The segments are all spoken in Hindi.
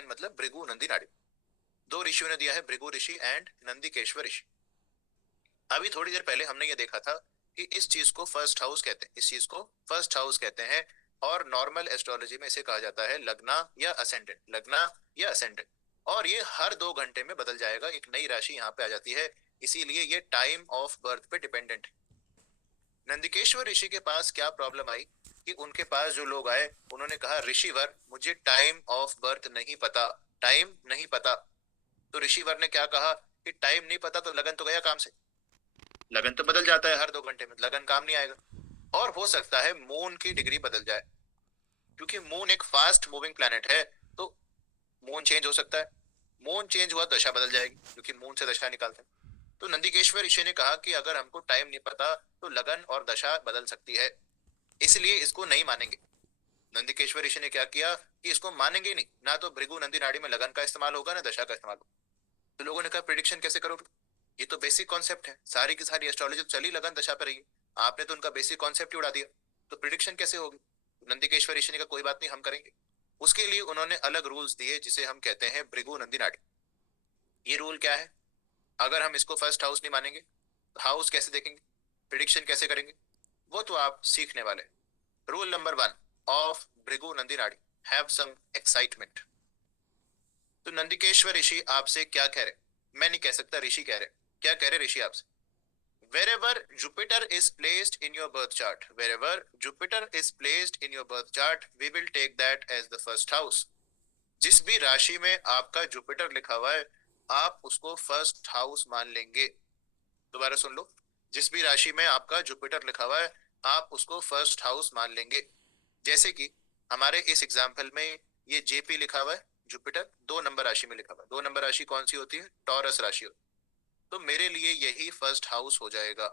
नयन मतलब भृगु नंदी नाड़ी। दो ऋषियों ने दिया है, भृगु ऋषि एंड नंदिकेश्वर ऋषि। अभी थोड़ी देर पहले हमने ये देखा था कि इस चीज को फर्स्ट हाउस कहते हैं, इस चीज को फर्स्ट हाउस कहते हैं, और नॉर्मल एस्ट्रोलॉजी में इसे कहा जाता है लग्ना या असेंडेंट, लग्ना या असेंडेंट। और ये हर 2 घंटे में बदल जाएगा, एक नई राशि यहाँ पे आ जाती है, इसीलिए ये टाइम ऑफ बर्थ पे डिपेंडेंट है। नंदिकेश्वर ऋषि के पास क्या प्रॉब्लम आई कि उनके पास जो लोग आए उन्होंने कहा ऋषिवर मुझे टाइम ऑफ बर्थ नहीं पता, टाइम नहीं पता। तो ऋषिवर ने क्या कहा कि टाइम नहीं पता तो लगन तो गया काम से, लगन तो बदल जाता है हर 2 घंटे में, लगन काम नहीं आएगा। और हो सकता है मून की डिग्री बदल जाए, क्योंकि मून एक फास्ट मूविंग प्लैनेट है, तो मून चेंज हो सकता है। मून चेंज हुआ दशा बदल जाएगी, क्योंकि मून से दशा निकालते हैं। तो नंदिकेश्वर ऋषि ने कहा कि अगर हमको टाइम नहीं पता तो लगन और दशा बदल सकती है, इसलिए इसको नहीं मानेंगे। नंदिकेश्वर ऋषि ने क्या किया कि इसको मानेंगे नहीं, ना तो भृगु नंदी नाड़ी में लगन का इस्तेमाल होगा ना दशा का इस्तेमाल होगा। तो लोगों ने कहा प्रिडिक्शन कैसे करोगे, ये तो बेसिक कॉन्सेप्ट है, सारी की सारी एस्ट्रोलॉजी तो चली लगन दशा पर रही है, आपने तो उनका बेसिक कॉन्सेप्ट ही उड़ा दिया, तो प्रिडिक्शन कैसे होगी। नंदिकेश्वर ऋषि ने कहा कोई बात नहीं, हम करेंगे। उसके लिए उन्होंने अलग रूल्स दिए जिसे हम कहते हैं भृगु नंदी नाड़ी। ये रूल क्या है, अगर हम इसको फर्स्ट हाउस नहीं मानेंगे तो हाउस कैसे देखेंगे, प्रिडिक्शन कैसे करेंगे, वो तो आप सीखने वाले। Rule number 1 of Bhrigu Nandi नाड़ी, हैव सम एक्साइटमेंट। तो नंदिकेश्वर ऋषि आपसे क्या कह रहे, मैं नहीं कह सकता, ऋषि कह रहे, क्या कह रहे ऋषि आपसे, wherever Jupiter is placed in your birth chart, wherever Jupiter is placed in your birth chart, we will take that as the first house। जिस भी राशि में आपका जुपिटर लिखा हुआ है आप उसको फर्स्ट हाउस मान लेंगे। दोबारा सुन लो, जिस भी राशि में आपका जुपिटर लिखा हुआ है आप उसको फर्स्ट हाउस मान लेंगे। जैसे कि हमारे इस एग्जाम्पल में ये जेपी लिखा हुआ है, जुपिटर 2 नंबर राशि में लिखा हुआ है। 2 नंबर राशि कौन सी होती है, टॉरस राशि होती है। तो मेरे लिए यही फर्स्ट हाउस हो जाएगा।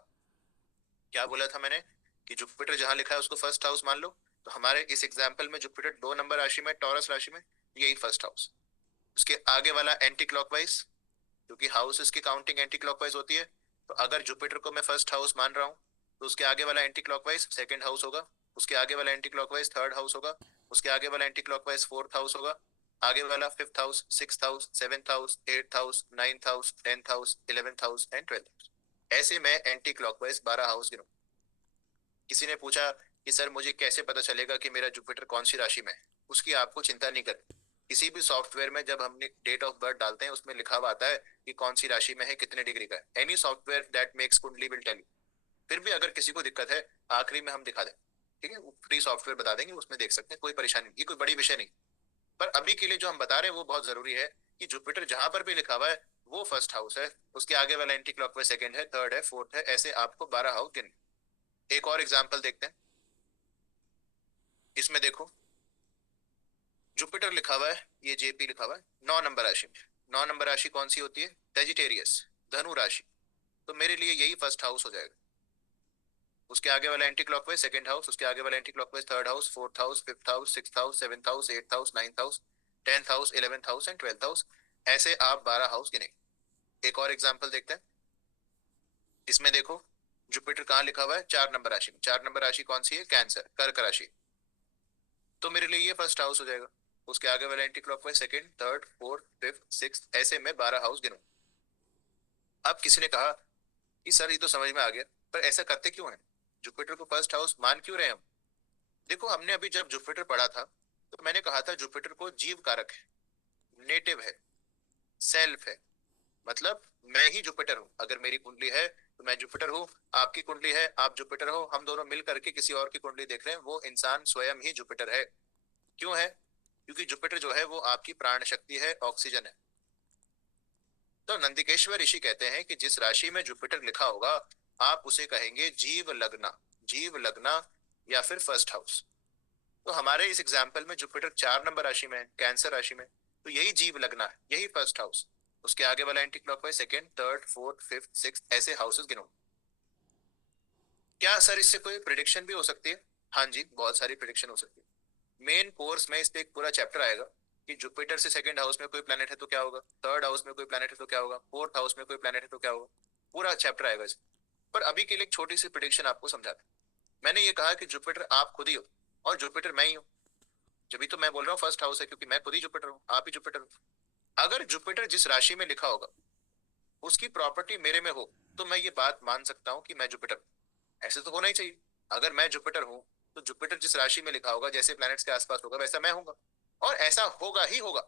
क्या बोला था मैंने कि जुपिटर जहां लिखा है उसको फर्स्ट हाउस मान लो, तो हमारे इस एग्जाम्पल में जुपिटर 2 नंबर राशि में टॉरस राशि में, यही फर्स्ट हाउस। उसके आगे वाला एंटी क्लॉकवाइज, क्योंकि हाउसेस की काउंटिंग एंटी क्लॉकवाइज होती है, तो अगर जुपिटर को मैं फर्स्ट हाउस मान रहा हूँ तो उसके आगे वाला एंटी क्लॉकवाइज सेकंड हाउस होगा, उसके आगे वाला एंटी क्लॉकवाइज थर्ड हाउस होगा, उसके आगे वाला एंटी क्लॉकवाइज फोर्थ हाउस होगा, आगे वाला fifth house, sixth house, seventh house, eighth house, ninth house, 10th house, 11th house and 12th house. ऐसे मैं एंटी क्लॉकवाइज 12 हाउस गिनूं। किसी ने पूछा कि सर मुझे कैसे पता चलेगा कि मेरा जुपिटर कौन सी राशि में है, उसकी आपको चिंता नहीं करनी। किसी भी सॉफ्टवेयर में जब हमने डेट ऑफ बर्थ डालते हैं उसमें लिखा हुआ आता है कि कौन सी राशि में है, कितने डिग्री का है। एनी सॉफ्टवेयर दैट मेक्स कुंडली विल टेल यू। फिर भी अगर किसी को दिक्कत है आखिरी में हम दिखा दें, ठीक है, वो फ्री सॉफ्टवेयर बता देंगे, उसमें देख सकते हैं, कोई परेशानी नहीं, ये कोई बड़ी विषय नहीं। पर अभी के लिए जो हम बता रहे हैं वो बहुत जरूरी है कि जुपिटर जहां पर भी लिखा हुआ है वो फर्स्ट हाउस है, उसके आगे वाला एंटी क्लॉकवाइज सेकंड है, थर्ड है, फोर्थ है, ऐसे आपको 12 हाउस गिन। एक और एग्जाम्पल देखते हैं, इसमें देखो जुपिटर लिखा हुआ है, ये जेपी लिखा हुआ है 9 नंबर राशि में। 9 नंबर राशि कौन सी होती है, सेजिटेरियस, धनु राशि। तो मेरे लिए यही फर्स्ट हाउस हो जाएगा। उसके आगे वाला एंटी क्लॉकवाइज सेकंड हाउस, उसके आगे वाला anti clockwise third house, fourth house, fifth house, sixth house, seventh house, eighth house, ninth house, 10th house, 11th house and 12th house. ऐसे आप 12 हाउस गिनेंगे। एक और एग्जाम्पल देखते हैं, इसमें देखो जुपिटर कहाँ लिखा हुआ है, 4 नंबर राशि में। 4 नंबर राशि कौन सी है, कैंसर, कर्क राशि। तो मेरे लिए ये फर्स्ट हाउस हो जाएगा। उसके आगे वाला anti clockwise second, third, fourth, fifth, sixth, ऐसे में 12 हाउस गिनूं। अब किसी ने कहा कि सर ये तो समझ में आ गया, पर ऐसा करते क्यों है, जुपिटर को फर्स्ट हाउस मान क्यों रहे हम। देखो हमने अभी जब जुपिटर पढ़ा था तो मैंने कहा था जुपिटर को जीव कारक है, नेटिव है, सेल्फ है, मतलब मैं ही जुपिटर हूं। अगर मेरी कुंडली है तो मैं जुपिटर हूँ, आपकी कुंडली है आप जुपिटर हो, हम दोनों मिल करके किसी और की कुंडली देख रहे हैं, वो इंसान स्वयं ही जुपिटर है। क्यों है, क्योंकि जुपिटर जो है वो आपकी प्राण शक्ति है, ऑक्सीजन है। तो नंदिकेश्वर ऋषि कहते हैं कि जिस राशि में जुपिटर लिखा होगा आप उसे कहेंगे जीव लग्ना, जीव लग्ना या फिर फर्स्ट हाउस। तो हमारे इस एग्जाम्पल में जुपिटर 4 नंबर राशि में है, कैंसर राशि में, तो यही जीव लगना है, यही फर्स्ट हाउस। उसके आगे वाला anti clockwise second, third, fourth, fifth, sixth, ऐसे हाउसेस गिनो। क्या सर इससे कोई प्रिडिक्शन भी हो सकती है, हाँ जी बहुत सारी प्रिडिक्शन हो सकती है। मेन कोर्स में इस पे एक पूरा चैप्टर आएगा कि जुपिटर से सेकंड हाउस में कोई प्लेनेट है तो क्या होगा, थर्ड हाउस में कोई प्लेनेट है तो क्या होगा, फोर्थ हाउस में कोई प्लेनेट है तो क्या होगा, पूरा चैप्टर आएगा इसमें। पर अभी के लिए एक छोटी सी प्रिडिक्शन आपको समझाता हूं। मैंने ये कहा कि जुपिटर आप खुद ही हो और जुपिटर मैं ही हूँ। जब भी तो मैं बोल रहा हूँ फर्स्ट हाउस है, क्योंकि मैं खुद ही जुपिटर हूँ, आप ही जुपिटर हो। अगर जुपिटर जिस राशि में लिखा होगा उसकी प्रॉपर्टी मेरे में हो, तो मैं ये बात मान सकता हूँ कि मैं जुपिटर हूँ। ऐसे तो होना ही चाहिए। अगर मैं जुपिटर हूँ तो जुपिटर जिस राशि में लिखा होगा, जैसे प्लैनेट्स के आसपास होगा, वैसा मैं होगा। और ऐसा होगा ही होगा।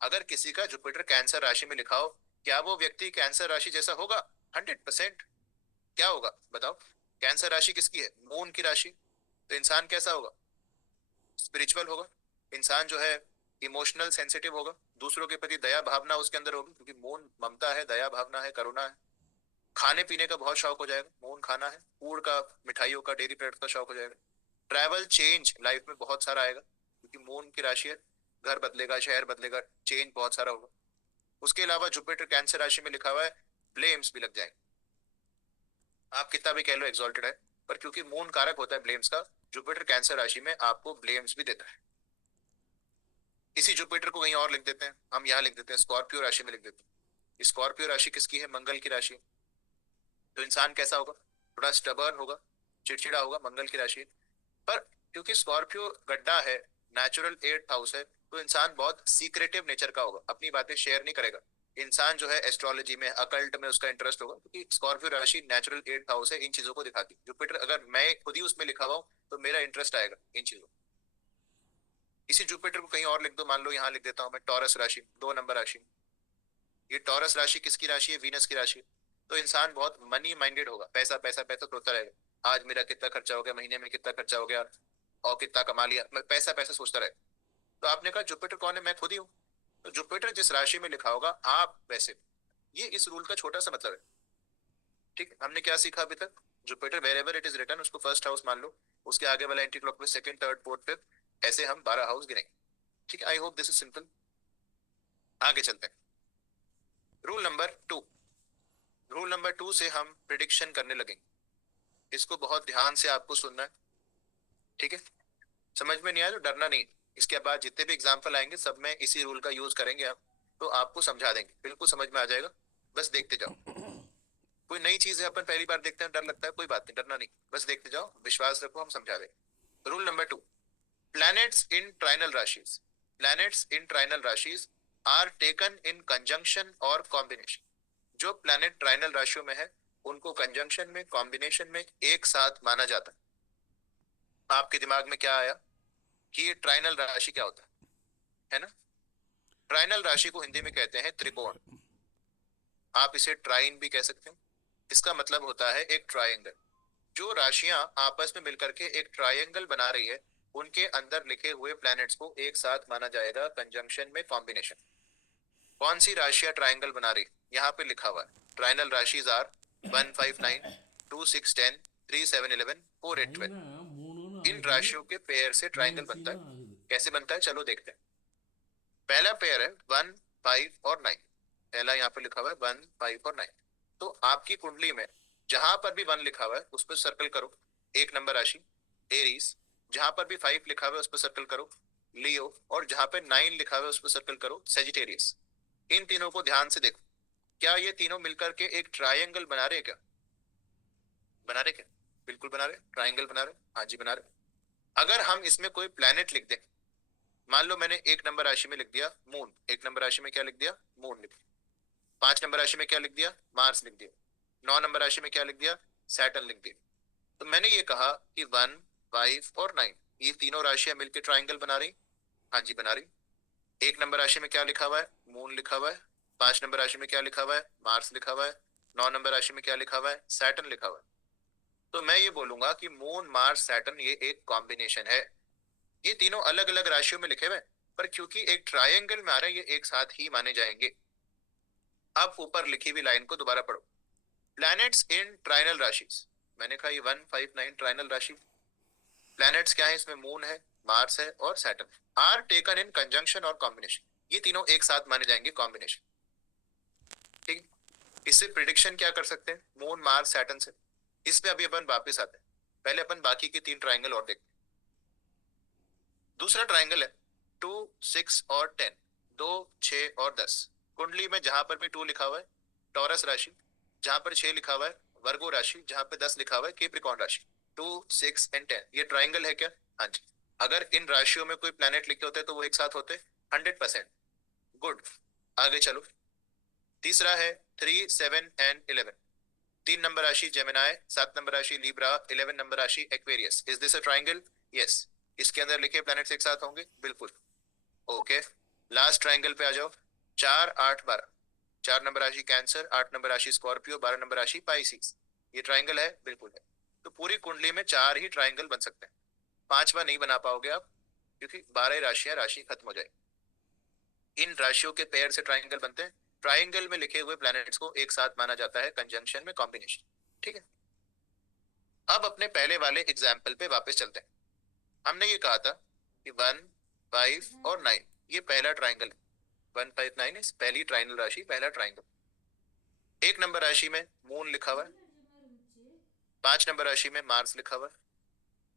अगर किसी का जुपिटर कैंसर राशि में लिखा हो, क्या वो व्यक्ति कैंसर राशि जैसा होगा? 100%। क्या होगा बताओ? कैंसर राशि किसकी है? मून की राशि। तो इंसान कैसा होगा? स्पिरिचुअल होगा। इंसान जो है इमोशनल सेंसिटिव होगा, दूसरों के प्रति दया भावना उसके अंदर होगी, क्योंकि मून ममता है, दया भावना है, करुणा है। खाने पीने का बहुत शौक हो जाएगा, मून खाना है, फूड का, मिठाइयों का, डेयरी प्रोडक्ट का शौक हो जाएगा। ट्रैवल चेंज लाइफ में बहुत सारा आएगा, क्योंकि मून की राशि है। घर बदलेगा, शहर बदलेगा, चेंज बहुत सारा होगा। उसके अलावा जुपिटर कैंसर राशि में लिखा हुआ है, ब्लेम्स भी लग जाएंगे। आप कितना भी कह लो एक्सॉल्टेड है, पर क्योंकि मून कारक होता है ब्लेम्स का, जुपिटर कैंसर राशि में आपको ब्लेम्स भी देता है। इसी जुपिटर को कहीं और लिख देते हैं, हम यहाँ लिख देते हैं स्कॉर्पियो राशि में लिख देते हैं। स्कॉर्पियो राशि किसकी है? मंगल की राशि। तो इंसान कैसा होगा? थोड़ा स्टबर्न होगा, चिड़चिड़ा होगा, मंगल की राशि है। पर क्योंकि स्कॉर्पियो गड्ढा है, नेचुरल 8th हाउस है, तो इंसान बहुत सीक्रेटिव नेचर का होगा, अपनी बातें शेयर नहीं करेगा। इंसान जो है एस्ट्रोलॉजी में, अकल्ट में उसका इंटरेस्ट होगा, क्योंकि स्कॉर्पियो राशि नेचुरल 8th हाउस है, इन चीजों को दिखाती है। जुपिटर अगर मैं खुद ही उसमें लिखा हुआ हूं, तो मेरा इंटरेस्ट आएगा इन चीजों। इसी जुपिटर को कहीं और लिख दो, मान लो यहाँ लिख देता हूँ मैं टॉरस राशि, 2 नंबर राशि। ये टॉरस राशि किसकी राशि है? वीनस की राशि। तो इंसान बहुत मनी माइंडेड होगा, पैसा पैसा पैसा सोचता रहेगा, आज मेरा कितना खर्चा हो गया, महीने में कितना खर्चा हो गया, और कितना कमा लिया, मैं पैसा पैसा सोचता रहे। तो आपने कहा जुपिटर कौन है? मैं खुद ही हूँ। तो जुपिटर जिस राशि में लिखा होगा आप वैसे। ये इस रूल का छोटा सा मतलब है। ठीक है, हमने क्या सीखा अभी तक? Jupiter wherever it is written, उसको फर्स्ट हाउस मान लो। उसके आगे वाला एंटी क्लॉक में सेकंड, थर्ड, फोर्थ, फिफ्थ, ऐसे हम 12 हाउस गिनेंगे। ठीक है, I hope this is simple. आगे चलते हैं। Rule number 2। रूल नंबर 2 से हम प्रिडिक्शन करने लगेंगे। इसको बहुत ध्यान से आपको सुनना है। ठीक है, समझ में नहीं आया तो डरना नहीं। इसके बाद जितने भी एग्जाम्पल आएंगे सब में इसी रूल का यूज करेंगे हम, तो आपको समझा देंगे, बिल्कुल समझ में आ जाएगा। बस देखते जाओ। कोई नई चीज है, अपन पहली बार देखते हैं, डर लगता है, कोई बात नहीं, डरना नहीं, बस देखते जाओ, विश्वास रखो, हम समझा देंगे। Rule number 2। Planets in trinal राशिज, प्लैनेट्स इन ट्राइनल राशिज आर टेकन इन कंजंक्शन और कॉम्बिनेशन। जो प्लैनेट ट्राइनल राशियों में है, उनको कंजंक्शन में, कॉम्बिनेशन में, एक साथ माना जाता है। आपके दिमाग में क्या आया कि ये ट्राइनल राशि क्या होता है ना? ट्राइनल राशि को हिंदी में कहते हैं त्रिकोण। आप इसे ट्राइन भी कह सकते हैं। इसका मतलब होता है एक ट्रायंगल। जो राशियां आपस में मिलकर के एक ट्रायंगल बना रही है, उनके अंदर लिखे हुए प्लैनेट्स को एक साथ माना जाएगा कंजंक्शन में, कॉम्बिनेशन। कौन सी राशियां ट्रायंगल बना रही है? यहाँ पे लिखा हुआ है ट्राइनल राशिज आर 1, 5, 9, 2, 6, 10, 3, 7, 11, 4, 8, 12। நைனா மூணுன்னு इन ஆகுது, राशियों के पेयर से ट्रायंगल बनता है। நைன் ஆகுது. कैसे बनता है चलो देखते हैं। पहला पेयर है 1, 5 और 9। पहला यहाँ पे लिखा हुआ है 1, 5 और 9। तो आपकी कुंडली में जहां पर भी 1 लिखा हुआ है उस पर सर्कल करो, 1 नंबर राशि एरीज। जहां पर भी 5 लिखा हुआ है उस पर सर्कल करो, लियो। और जहां पे 9 लिखा हुआ है उस पर सर्कल करो, सेजिटेरियस। इन तीनों को ध्यान से देखो, क्या ये तीनों मिलकर के एक ट्रायंगल बना रहे हैं क्या? बना रहे क्या? बिल्कुल बना रहे, ट्रायंगल बना रहे, हाँ जी बना रहे। अगर हम इसमें कोई प्लैनेट लिख दें, मान लो मैंने 1 नंबर राशि में लिख दिया मून, 1 नंबर राशि में क्या लिख दिया? मून लिख दिया। 5 नंबर राशि में क्या लिख दिया? मार्स लिख दिया। 9 नंबर राशि में क्या लिख दिया? सैटर्न लिख दिया। तो मैंने ये कहा कि 1, 5 और 9 ये तीनों राशियां मिलकर ट्राइंगल बना रही। हाँ जी बना रही। 1 नंबर राशि में क्या लिखा हुआ है? मून लिखा हुआ है। 5 नंबर राशि में क्या लिखा हुआ है? मार्स लिखा हुआ है। 9 नंबर राशि में क्या लिखा हुआ है? सैटर्न लिखा हुआ है। तो मैं ये बोलूंगा कि मून, मार्स, सैटर्न ये एक कॉम्बिनेशन है। ये तीनों अलग अलग राशियों में लिखे हुए हैं, पर क्योंकि एक ट्रायंगल में आ रहे हैं, ये एक साथ ही माने जाएंगे। अब ऊपर लिखी हुई लाइन को दोबारा पढ़ो। प्लैनेट्स इन ट्राइनल राशिज, मैंने कहा ये 1, 5, 9 ट्राइनल राशि। प्लैनेट्स क्या है इसमें? मून है, मार्स है और Saturn. Are taken in conjunction और कॉम्बिनेशन, ये तीनों एक साथ माने जाएंगे, कॉम्बिनेशन। ठीक है? इससे प्रिडिक्शन क्या कर सकते हैं मून, मार्स, सैटर्न से? इस पे अभी अपन वापस आते हैं, पहले अपन बाकी के 3 ट्राइंगल और देखते हैं। दूसरा ट्राइंगल है 2, 6 और 10, 2, 6 और 10। कुंडली में जहां पर भी 2 लिखा हुआ है टॉरस राशि, जहां पर 6 लिखा हुआ है वर्गो राशि, जहां पे 10 लिखा हुआ है केप्रिकॉन राशि। 2, 6 एंड 10 ये ट्राइंगल है क्या? हाँ जी। अगर इन राशियों में कोई प्लैनेट लिखे होते तो वो एक साथ होते 100%। गुड, आगे चलो। तीसरा है 3, 7 एंड 11। 3 नंबर राशि जेमिनाई, 7 नंबर राशि लिब्रा, 11 नंबर राशि Aquarius. Is this a triangle? Yes. इसके अंदर लिखे प्लैनेट्स एक साथ होंगे, बिल्कुल। ओके, लास्ट ट्राइंगल पे आ जाओ। 4, 8, 12। 4 नंबर राशि कैंसर, 8 नंबर राशि स्कॉर्पियो, 12 नंबर राशि पाइसिस। ये ट्राइंगल है, बिल्कुल है। तो पूरी कुंडली में 4 ही ट्राइंगल बन सकते हैं, 5वां नहीं बना पाओगे आप, क्योंकि 12 राशियां, राशि खत्म हो जाएगी। इन राशियों के पेयर से ट्राइंगल बनते हैं। ट्राइंगल में लिखे हुए प्लैनेट्स को एक साथ माना जाता है कंजंक्शन में, कॉम्बिनेशन। ठीक है, अब अपने पहले वाले एग्जाम्पल पे वापस चलते हैं। हमने ये कहा था कि 1, 5 और 9 ये पहला ट्राइंगल है। 1, 5, 9 इस पहली ट्राइंगल राशि, पहला ट्राइंगल। 1 नंबर राशि में मून लिखा हुआ है, 5 नंबर राशि में मार्स लिखा हुआ है,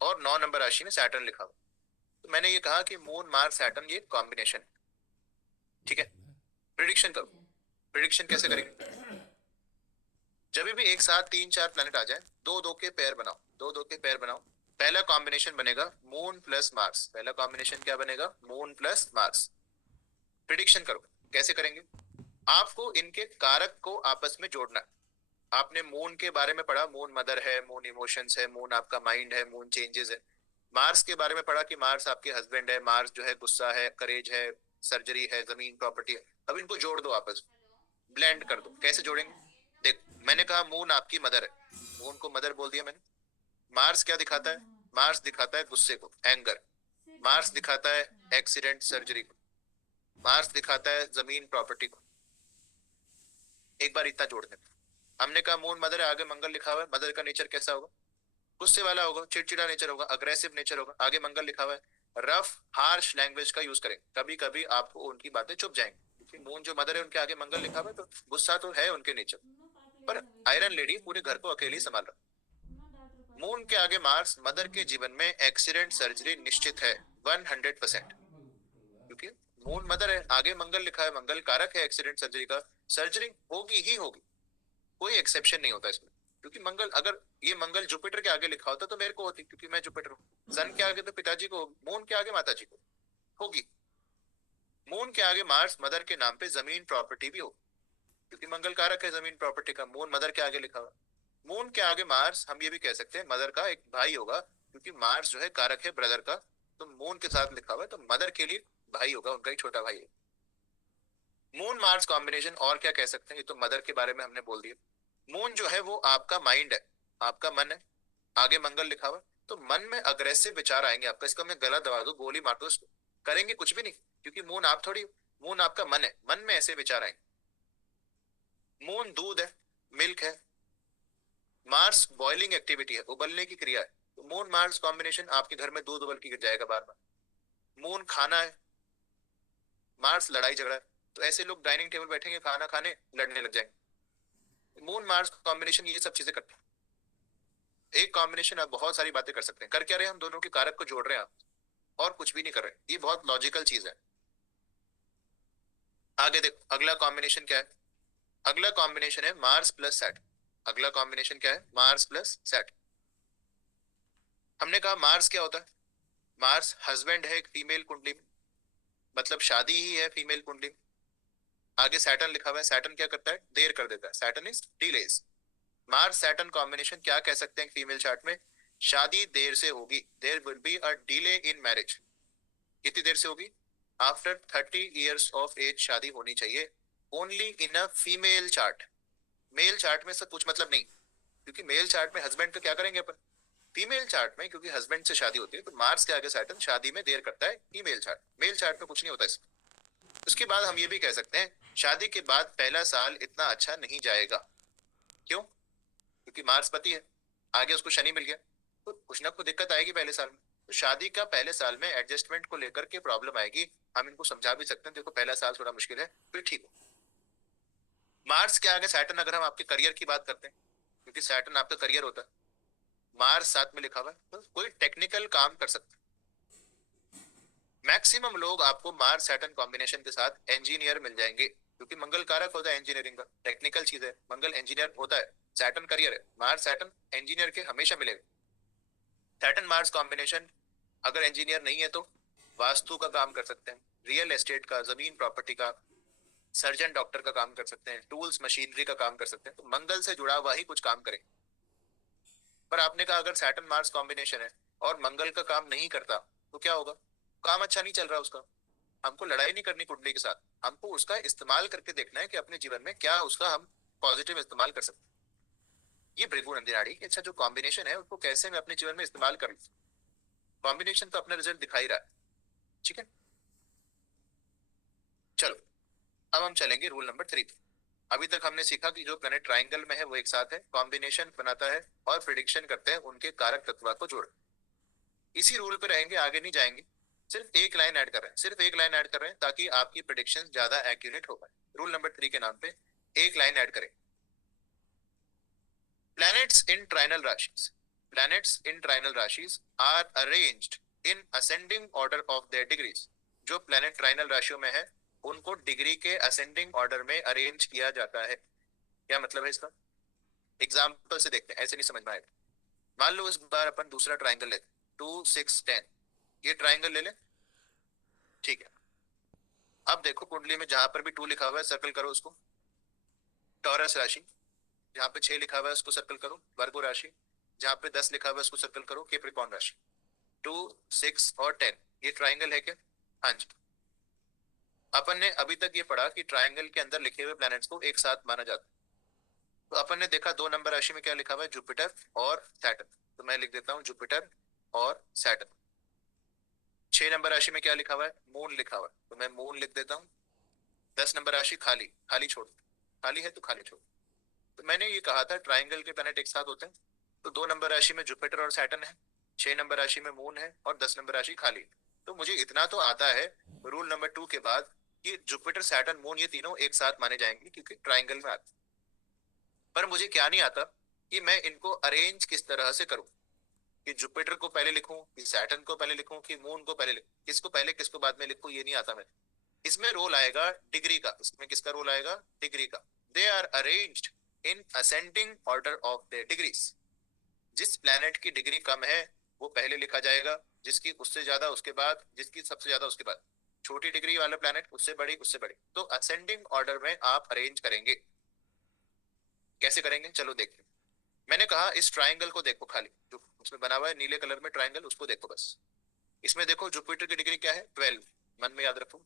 और 9 नंबर राशि में सैटर्न लिखा हुआ है। तो मैंने ये कहा कि मून मार्स सैटर्न ये कॉम्बिनेशन है। ठीक है, प्रिडिक्शन करो। प्रिडिक्शन कैसे करेंगे? जब भी एक साथ 3, 4 प्लैनेट आ जाए, दो दो के पेयर बनाओ, दो दो के पेयर बनाओ। पहला कॉम्बिनेशन बनेगा मून प्लस मार्स। पहला कॉम्बिनेशन क्या बनेगा? Moon plus Mars. प्रिडिक्शन करो, कैसे करेंगे? आपको इनके कारक को आपस में जोड़ना है। आपने मून के बारे में पढ़ा, मून मदर है, मून इमोशंस है, मून आपका माइंड है, मून चेंजेस है। मार्स के बारे में पढ़ा कि मार्स आपके हस्बैंड है, मार्स जो है गुस्सा है, करेज है, सर्जरी है, जमीन प्रॉपर्टी है। अब इनको जोड़ दो आपस में, ब्लेंड कर दो। कैसे जोड़ेंगे? देख, मैंने कहा मून आपकी मदर है, मून को मदर बोल दिया मैंने। मार्स क्या दिखाता है? मार्स दिखाता है गुस्से को, एंगर। मार्स दिखाता है एक्सीडेंट, सर्जरी को। मार्स दिखाता है जमीन प्रॉपर्टी को। एक बार इतना जोड़ दें। हमने कहा मून मदर है, आगे मंगल लिखा हुआ है। मदर का नेचर कैसा होगा? गुस्से वाला होगा, चिड़चिड़ा नेचर होगा, अग्रेसिव नेचर होगा। आगे मंगल लिखा हुआ है, रफ हार्श लैंग्वेज का यूज करेंगे। कभी कभी आपको उनकी बातें चुप जाएंगी, क्योंकि मून जो मदर है उनके आगे मंगल लिखा हुआ है, तो गुस्सा तो है उनके नेचर, पर आयरन लेडी पूरे घर को अकेले ही संभाल रहा। मून के आगे मार्स, मदर के जीवन में एक्सीडेंट सर्जरी निश्चित है 100%, क्योंकि मून मदर है, आगे मंगल लिखा है, मंगल कारक है एक्सीडेंट सर्जरी का। सर्जरी होगी ही होगी, कोई एक्सेप्शन नहीं होता इसमें। क्योंकि मंगल, अगर ये मंगल जुपिटर के आगे लिखा होता तो मेरे को होती, क्योंकि मैं जुपिटर हूँ। सन के आगे तो पिताजी को, मून के आगे माताजी को होगी। मून के आगे मार्स, मदर के नाम पे जमीन प्रॉपर्टी भी होगी, क्योंकि मंगल कारक है जमीन प्रॉपर्टी का। मून मदर के आगे लिखा हुआ। मून के आगे मार्स, हम ये भी कह सकते हैं मदर का एक भाई होगा, क्योंकि मार्स जो है कारक है ब्रदर का। तो मून के साथ लिखा हुआ है, तो मदर के लिए भाई होगा, उनका ही छोटा भाई है। मून मार्स कॉम्बिनेशन और क्या कह सकते हैं? ये तो मदर के बारे में हमने बोल दिया। मून जो है वो आपका माइंड है, आपका मन है। आगे मंगल लिखा हुआ है, तो मन में अग्रेसिव विचार आएंगे आपका। इसका मैं गला दबा दो, गोली मार दो इसको, करेंगे कुछ भी नहीं, क्योंकि मून आप थोड़ी, मून आपका मन है, मन में ऐसे विचार आएंगे। मून दूध है, मिल्क है। मार्स बॉइलिंग एक्टिविटी है, उबलने की क्रिया है। तो मून मार्स कॉम्बिनेशन, आपके घर में दूध उबल के गिर जाएगा बार बार। मून खाना है, मार्स लड़ाई झगड़ा है, तो ऐसे लोग डाइनिंग टेबल बैठेंगे खाना खाने, लड़ने लग जाएंगे। मून मार्स कॉम्बिनेशन ये सब चीजें करते हैं। एक कॉम्बिनेशन आप बहुत सारी बातें कर सकते हैं। कर क्या रहे हैं? हम दोनों के कारक को जोड़ रहे हैं आप, और कुछ भी नहीं कर रहे। ये बहुत लॉजिकल चीज है। आगे देखो, अगला कॉम्बिनेशन क्या है? अगला कॉम्बिनेशन है मार्स प्लस सैट। अगला कॉम्बिनेशन क्या है? Mars plus sat. हमने कहा मार्स क्या होता है? मार्स हस्बैंड है एक फीमेल कुंडली में, मतलब शादी ही है फीमेल कुंडली में। आगे सैटर्न लिखा हुआ है, सैटर्न क्या करता है? देर कर देता है, Saturn is delays. Mars Saturn combination क्या कह सकते हैं फीमेल चार्ट में? शादी देर से होगी, there will be a delay in marriage. कितनी देर से होगी? आफ्टर 30 years ऑफ एज शादी होनी चाहिए, only in a female chart. Male chart में सब कुछ मतलब नहीं, क्योंकि मेल चार्ट में हस्बैंड का क्या करेंगे अपन। फीमेल चार्ट में क्योंकि हस्बैंड से शादी होती है, तो मार्स के आगे सैटर्न शादी में देर करता है, फीमेल चार्ट। मेल चार्ट में कुछ नहीं होता इसमें। उसके बाद हम ये भी कह सकते हैं शादी के बाद पहला साल इतना अच्छा नहीं जाएगा। क्यों? क्योंकि मार्स पति है, आगे उसको शनि मिल गया, तो कुछ ना कुछ दिक्कत आएगी पहले साल में। तो शादी का पहले साल में एडजस्टमेंट को लेकर के प्रॉब्लम आएगी। हम इनको समझा भी सकते हैं, देखो पहला साल थोड़ा मुश्किल है, फिर ठीक हो। मार्स के आगे सैटर्न, अगर हम आपके करियर की बात करते हैं, क्योंकि सैटर्न आपका करियर होता है, मार्स साथ में लिखा हुआ है, तो कोई टेक्निकल काम कर सकते हैं। मैक्सिमम लोग आपको मार्स सैटर्न कॉम्बिनेशन के साथ इंजीनियर मिल जाएंगे, क्योंकि मंगल कारक होता है इंजीनियरिंग का, टेक्निकल चीज है। मंगल इंजीनियर होता है, सैटर्न करियर है, मार्स सैटर्न इंजीनियर के हमेशा मिलेगा। सैटर्न मार्स कॉम्बिनेशन अगर इंजीनियर नहीं है तो वास्तु का काम कर सकते हैं, रियल एस्टेट का, जमीन प्रॉपर्टी का, सर्जन डॉक्टर का काम कर सकते हैं, टूल्स मशीनरी का काम कर सकते हैं। तो मंगल से जुड़ा हुआ ही कुछ काम करें। पर आपने कहा अगर सैटर्न मार्स कॉम्बिनेशन है और मंगल का काम नहीं करता तो क्या होगा? काम अच्छा नहीं चल रहा उसका। हमको लड़ाई नहीं करनी कुंडली के साथ, हमको उसका इस्तेमाल करके देखना है कि अपने जीवन में क्या उसका हम पॉजिटिव इस्तेमाल कर सकते हैं। ये भृगु नंदी नाड़ी अच्छा जो कॉम्बिनेशन है उसको कैसे मैं अपने जीवन में इस्तेमाल कर लूं। कॉम्बिनेशन तो अपना रिजल्ट दिखा ही रहा है। ठीक है, चलो अब हम चलेंगे रूल नंबर 3 पे। अभी तक हमने सीखा कि जो प्लेनेट ट्राइंगल में है वो एक साथ है, कॉम्बिनेशन बनाता है और प्रिडिक्शन करते हैं उनके कारक तत्व को जोड़। इसी रूल पे रहेंगे, आगे नहीं जाएंगे। सिर्फ एक लाइन ऐड कर रहे हैं, सिर्फ एक लाइन ऐड कर रहे हैं ताकि आपकी प्रिडिक्शन ज्यादा एक्यूरेट हो पाए। रूल नंबर 3 के नाम पे एक लाइन ऐड करें। प्लैनेट्स इन ट्राइनल राशिज, प्लैनेट्स इन ट्राइनल राशिज are arranged in ascending order of their degrees. जो प्लैनेट ट्राइनल राशियों में है उनको डिग्री के असेंडिंग ऑर्डर में अरेंज किया जाता है। क्या मतलब है इसका? एग्जाम्पल से देखते हैं, ऐसे नहीं समझ में आएगा। मान लो इस बार अपन दूसरा ट्राइंगल लेते, 2 6 10, ये ट्राइंगल ले ले। ठीक है, अब देखो कुंडली में जहां पर भी 2 लिखा हुआ है सर्कल करो उसको। टॉरस राशि, जहां पे 6 लिखा हुआ है उसको सर्कल करो। वर्गो राशि, जहां पे 10 लिखा हुआ है उसको सर्कल करो। कैप्रिकॉर्न राशि। 2 6 और 10 ये ट्राइंगल है क्या? हाँ जी। अपन ने अभी तक ये पढ़ा कि ट्राइंगल के अंदर लिखे हुए प्लैनेट्स को एक साथ माना जाता है। तो अपन ने देखा 2 नंबर राशि में क्या लिखा हुआ है, जुपिटर और सैटर्न। तो मैं लिख देता हूँ जुपिटर और सैटर्न। 6 नंबर राशि में क्या लिखा हुआ है, मून लिखा हुआ है, तो मैं मून लिख देता हूँ। 10 नंबर राशि खाली, खाली छोड़, खाली है तो खाली छोड़। तो मैंने ये कहा था ट्राइंगल के प्लैनेट एक साथ होते हैं। तो 2 नंबर राशि में जुपिटर और सैटर्न है, 6 नंबर राशि में मून है और 10 नंबर राशि खाली। तो मुझे इतना तो आता है रूल नंबर 2 के बाद कि जुपिटर सैटर्न मून ये तीनों एक साथ माने जाएंगे क्योंकि ट्राइंगल में आते। पर मुझे क्या नहीं आता कि मैं इनको अरेंज किस तरह से करूं, कि जुपिटर को पहले लिखूं, कि सैटर्न को पहले लिखूं, कि मून को पहले लिखूं, किसको पहले किसको बाद में लिखूं, ये नहीं आता मैं। इसमें रोल आएगा डिग्री का। इसमें किसका रोल आएगा? डिग्री का। They are arranged in ascending order of their degrees. जिस प्लैनेट की डिग्री कम है वो पहले लिखा जाएगा, जिसकी उससे ज्यादा उसके बाद, जिसकी सबसे ज्यादा उसके बाद। छोटी डिग्री वाला प्लैनेट उससे बड़ी, उससे बड़ी। तो असेंडिंग ऑर्डर में आप अरेंज करेंगे। कैसे करेंगे चलो देखते हैं। मैंने कहा इस ट्राइंगल को देखो, खाली जो उसमें बना हुआ है नीले कलर में ट्राइंगल, उसको देखो बस। इसमें देखो जुपिटर की डिग्री क्या है, 12, मन में याद रखो।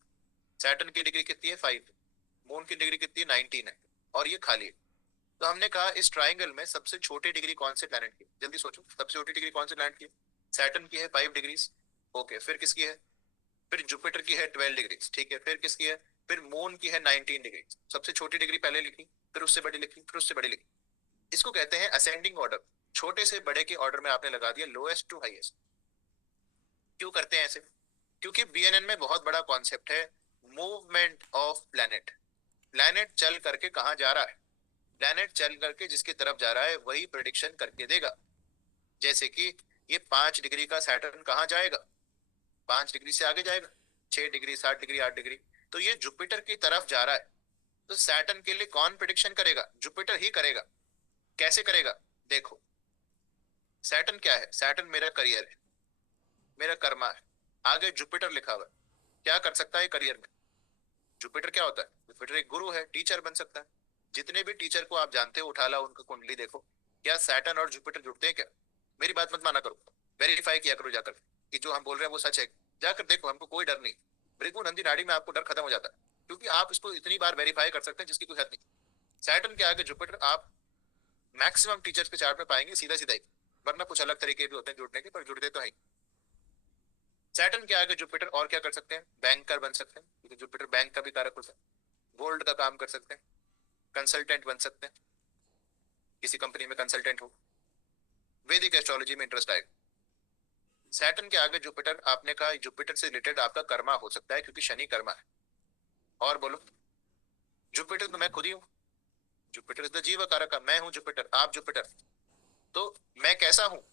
सैटर्न की डिग्री कितनी है, 5। मून की डिग्री कितनी है, 19 है। और ये खाली है। तो हमने कहा इस ट्राइंगल में सबसे छोटी डिग्री कौन से प्लैनेट की? जल्दी सोचो, सबसे छोटी डिग्री कौन से प्लैनेट की? सैटर्न की है 5 डिग्रीज। ओके, फिर किसकी है? फिर जुपिटर की है 12 डिग्रीज। ठीक है, फिर किसकी है? फिर मून की है 19 डिग्रीज। सबसे छोटी डिग्री पहले लिखी, फिर उससे बड़ी लिखी, फिर उससे बड़ी लिखी। इसको कहते हैं असेंडिंग ऑर्डर। छोटे से बड़े के ऑर्डर में आपने लगा दिया लोएस्ट टू हाईएस्ट। क्यों करते हैं ऐसे? क्योंकि बीएनएन में बहुत बड़ा कॉन्सेप्ट है मूवमेंट ऑफ प्लैनेट। प्लैनेट चल करके कहाँ जा रहा है, प्लैनेट चल करके जिसकी तरफ जा रहा है वही प्रेडिक्शन करके देगा। जैसे कि ये 5 डिग्री का सैटर्न कहाँ जाएगा, 5 डिग्री से आगे जाएगा, 6 डिग्री, 7 डिग्री, 8 डिग्री। तो ये जुपिटर की तरफ जा रहा है। तो सैटर्न के लिए कौन प्रेडिक्शन करेगा? जुपिटर ही करेगा। कैसे करेगा? देखो, सैटर्न क्या है? सैटर्न मेरा करियर है, मेरा कर्मा है। आगे जुपिटर लिखा हुआ है, क्या कर सकता है करियर में? जुपिटर क्या होता है? जुपिटर एक गुरु है, टीचर बन सकता है। जितने भी टीचर को आप जानते हो उठा ला उनका कुंडली देखो, क्या सैटर्न और जुपिटर जुड़ते हैं क्या? मेरी बात मत माना करो, वेरीफाई किया करो जाकर कि जो हम बोल रहे हैं वो सच है। जाकर देखो, हमको कोई डर नहीं। भृगु नंदी नाड़ी में आपको डर खत्म हो जाता है क्योंकि आप इसको इतनी बार वेरीफाई कर सकते हैं जिसकी कोई हद नहीं। सैटर्न के आगे जुपिटर आप मैक्सिमम टीचर्स के चार्ट में पाएंगे सीधा सीधा ही, वरना कुछ अलग तरीके भी होते हैं जुड़ने के, पर जुड़ते तो है। सैटर्न के आगे जुपिटर और क्या कर सकते हैं? बैंकर बन सकते हैं क्योंकि जुपिटर बैंक का भी कारक होता है। गोल्ड का काम कर सकते हैं, कंसल्टेंट बन सकते हैं, किसी कंपनी में कंसल्टेंट हो। वैदिक एस्ट्रोलॉजी में इंटरेस्ट आएगा। सैटर्न के आगे जुपिटर, आपने कहा जुपिटर से रिलेटेड आपका कर्मा हो सकता है क्योंकि शनि कर्मा है। और बोलो, जुपिटर तो मैं खुद ही हूँ। जुपिटर इज द जीव कारक, मैं हूँ जुपिटर, आप जुपिटर। तो मैं कैसा हूँ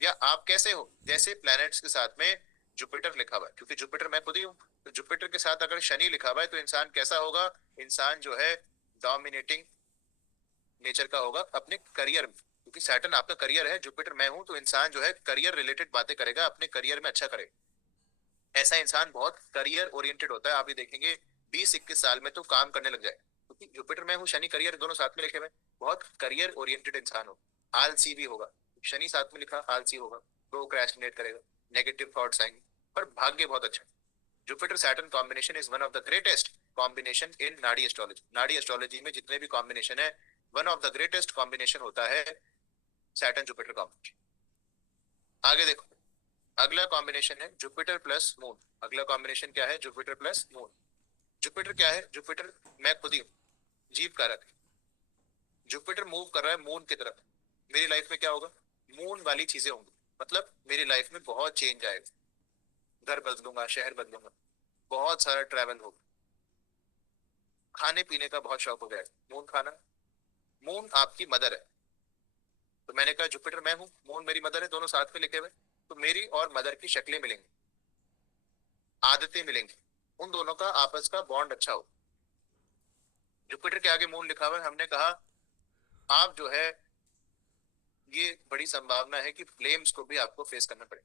या आप कैसे हो? जैसे प्लैनेट्स के साथ में जुपिटर लिखा हुआ है, क्योंकि जुपिटर मैं खुद ही हूँ। तो जुपिटर के साथ अगर शनि लिखा हुआ है तो इंसान कैसा होगा? इंसान जो है डोमिनेटिंग नेचर का होगा अपने करियर में, क्योंकि सैटर्न आपका करियर है, जुपिटर मैं हूं, तो इंसान जो है करियर रिलेटेड बातें करेगा, अपने करियर में अच्छा करेगा। ऐसा इंसान बहुत करियर ओरिएंटेड होता है, आप ये देखेंगे 20-21 साल में तो काम करने लग जाए, क्योंकि जुपिटर में हूँ, शनि करियर दोनों साथ में लिखे हुए, बहुत करियर ओरिएंटेड इंसान हो। आलसी भी होगा, शनि साथ में लिखा, आलसी होगा, प्रोक्रेस्टिनेट करेगा, नेगेटिव थॉट्स आएंगे, पर भाग्य बहुत अच्छा। Jupiter Saturn combination is one of the greatest combination in Nadi astrology. Nadi astrology में जितने भी कॉम्बिनेशन है, one of the greatest combination होता है सैटर्न जुपिटर कॉम्बिनेशन। आगे देखो, अगला कॉम्बिनेशन है जुपिटर प्लस मून। अगला कॉम्बिनेशन क्या है? Jupiter plus moon. जुपिटर क्या है? जुपिटर मैं खुद ही हूँ, जीव कारक। जुपिटर मूव कर रहा है मून की तरफ, मेरी लाइफ में क्या होगा? मून वाली चीजें होंगी, मतलब मेरी लाइफ में बहुत चेंज आएगा, घर बदलूंगा, शहर बदलूंगा, बहुत सारा ट्रैवल होगा, खाने पीने का बहुत शौक हो गया है, मून खाना। मून आपकी मदर है, तो मैंने कहा जुपिटर मैं हूँ, मून मेरी मदर है, दोनों साथ में लिखे हुए, तो मेरी और मदर की शक्लें मिलेंगी, आदतें मिलेंगी, उन दोनों का आपस का बॉन्ड अच्छा हो। जुपिटर के आगे मून लिखा हुआ है, हमने कहा आप जो है ये बड़ी संभावना है कि ब्लेम्स को भी आपको फेस करना पड़े,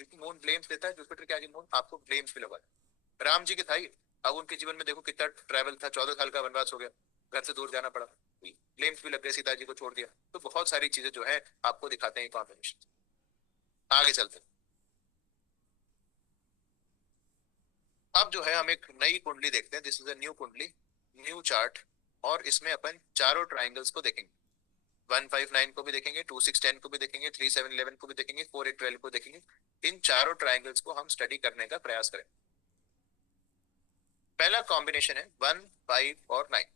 क्योंकि मून ब्लेम्स देता है, जुपिटर के आगे मून आपको ब्लेम्स भी लगा। राम जी के था ही, अब उनके जीवन में देखो कितना ट्रैवल था, 14 साल का वनवास हो गया, घर से दूर जाना पड़ा, ब्लेम्स भी लग गए, सीता जी को छोड़ दिया, तो बहुत सारी चीजें जो है आपको दिखाते हैं कॉम्बिनेशन। आगे चलते हैं। अब जो है हम एक नई कुंडली देखते हैं, दिस इज अ न्यू कुंडली, न्यू चार्ट, और इसमें अपन चारों ट्राइंगल्स को देखेंगे। 159 को भी देखेंगे, 2610 को भी देखेंगे, 3711 को भी देखेंगे, 4812 को देखेंगे। इन चारों ट्राइंगल्स को हम स्टडी करने का प्रयास करें। पहला कॉम्बिनेशन है 1, 5 और 9।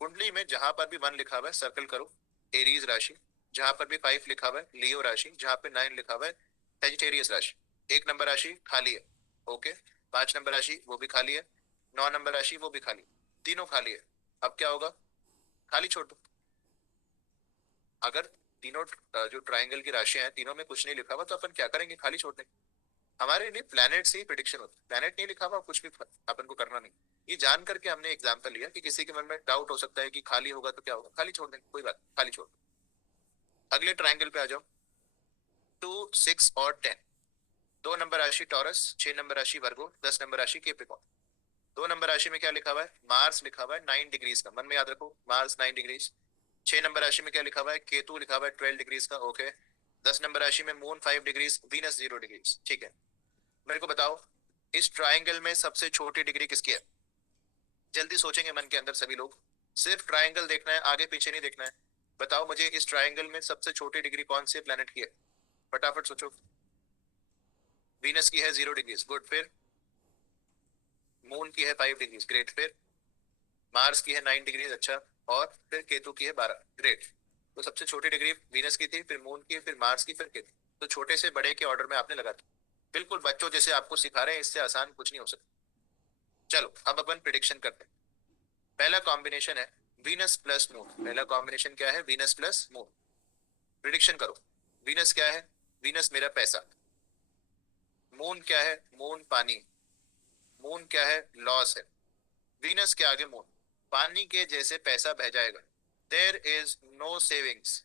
कुंडली में जहां पर भी 1 लिखा हुआ है सर्कल करो, एरीज राशि। जहां पर भी 5 लिखा हुआ है लियो राशि। जहां पे 9 लिखा हुआ है सेजिटेरियस राशि। 1 नंबर राशि खाली है, ओके। 5 नंबर राशि वो भी खाली है, 9 नंबर राशि वो भी खाली, तीनों खाली है। अब क्या होगा? खाली छोड़ दो। अगर तीनों जो ट्राइंगल की राशियां हैं तीनों में कुछ नहीं लिखा हुआ तो अपन क्या करेंगे? खाली छोड़ देंगे। हमारे लिए प्लैनेट से ही प्रिडिक्शन होती है, प्लैनेट नहीं लिखा हुआ कुछ भी अपन को करना नहीं। ये जान करके हमने एग्जांपल लिया कि किसी के मन में डाउट हो सकता है कि खाली होगा तो क्या होगा, खाली छोड़ देंगे, कोई बात, खाली छोड़ दो। अगले ट्राइंगल पे आ जाओ, 2, 6 और 10। 2 नंबर राशि टॉरस, 6 नंबर राशि वर्गो, 10 नंबर राशि केप्रिकॉर्न। 2 नंबर राशि में क्या लिखा हुआ है? मार्स लिखा हुआ है 9 डिग्रीज का, मन में याद रखो, मार्स 9 डिग्रीज। 6 नंबर राशि में क्या लिखा हुआ है? केतु लिखा हुआ है 12 डिग्रीज का, ओके। 10 नंबर राशि में मून 5 डिग्रीज, वीनस 0 डिग्रीज, ठीक है। मेरे को बताओ इस ट्राइंगल में सबसे छोटी डिग्री किसकी है? जल्दी सोचेंगे मन के अंदर सभी लोग, सिर्फ ट्राइंगल देखना है, आगे पीछे नहीं देखना है। बताओ मुझे इस ट्राइंगल में सबसे छोटी डिग्री कौन से प्लेनेट की है? फटाफट सोचो। वीनस की है 0 डिग्रीज, गुड। फिर मून की है 5 डिग्रीज, ग्रेट। फिर मार्स की है 9 डिग्रीज, अच्छा। और फिर केतु की है 12, ग्रेट। तो सबसे छोटी डिग्री वीनस की थी, फिर मून की, फिर मार्स की, फिर केतु। तो छोटे से बड़े के ऑर्डर में आपने लगा दिया, बिल्कुल बच्चों जैसे आपको सिखा रहे हैं, इससे आसान कुछ नहीं हो सकता। चलो अब अपन प्रिडिक्शन करते हैं। पहला कॉम्बिनेशन है वीनस प्लस मून। पहला कॉम्बिनेशन क्या है? Venus plus moon. प्रिडिक्शन करो। वीनस क्या है? वीनस मेरा पैसा। मून क्या है? मून पानी। मून क्या है? लॉस है। वीनस के आगे मून, पानी के जैसे पैसा बह जाएगा। There is no savings.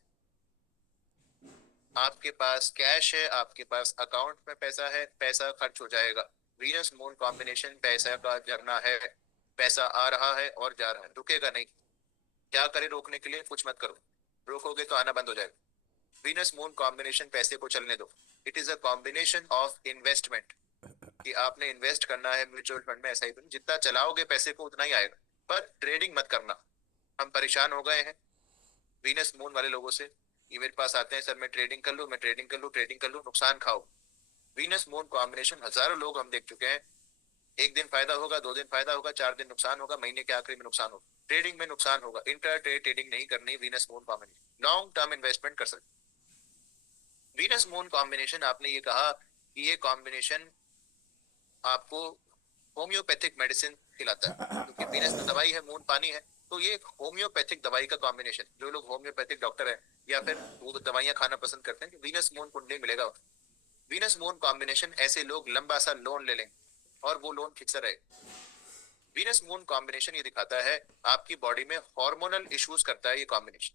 आपके पास कैश है, आपके पास अकाउंट में पैसा है, पैसा खर्च हो जाएगा। वीनस मून कॉम्बिनेशन पैसा का झरना है, पैसा आ रहा है और जा रहा है, रुकेगा नहीं। क्या करे रोकने के लिए? कुछ मत करो, रोकोगे तो आना बंद हो जाएगा। वीनस मून कॉम्बिनेशन पैसे को चलने दो। It is a combination of investment, कि आपने इन्वेस्ट करना है म्यूचुअल फंड में, ऐसा ही जितना चलाओगे पैसे को उतना ही आएगा, पर ट्रेडिंग मत करना। हम परेशान हो गए हैं वीनस मून वाले लोगों से, ये मेरे पास आते हैं, सर मैं ट्रेडिंग कर लूं, मैं ट्रेडिंग कर लूं, ट्रेडिंग कर लूं, नुकसान खाओ। वीनस मून कॉम्बिनेशन हजारों लोग हम देख चुके हैं, एक दिन फायदा होगा, 2 दिन फायदा होगा, 4 दिन नुकसान होगा, महीने के आखिरी में नुकसान होगा। ट्रेडिंग में नुकसान होगा, इंटर ट्रे ट्रेडिंग नहीं करनी। Venus moon combination long term investment कर सकते। वीनस मून कॉम्बिनेशन आपने ये कहा कि ये कॉम्बिनेशन आपको होम्योपैथिक मेडिसिन खिलाता है, क्योंकि वीनस दवाई है, मून पानी है, तो ये होम्योपैथिक दवाई का कॉम्बिनेशन। जो लोग होम्योपैथिक डॉक्टर है या फिर वो दवाइयां खाना पसंद करते हैं, वीनस मून कुंडली मिलेगा। वीनस मून कॉम्बिनेशन ऐसे लोग लंबा सा लोन ले लेंगे और वो लोन फिक्स रहे। वीनस मून कॉम्बिनेशन ये दिखाता है आपकी बॉडी में हार्मोनल इश्यूज करता है ये कॉम्बिनेशन।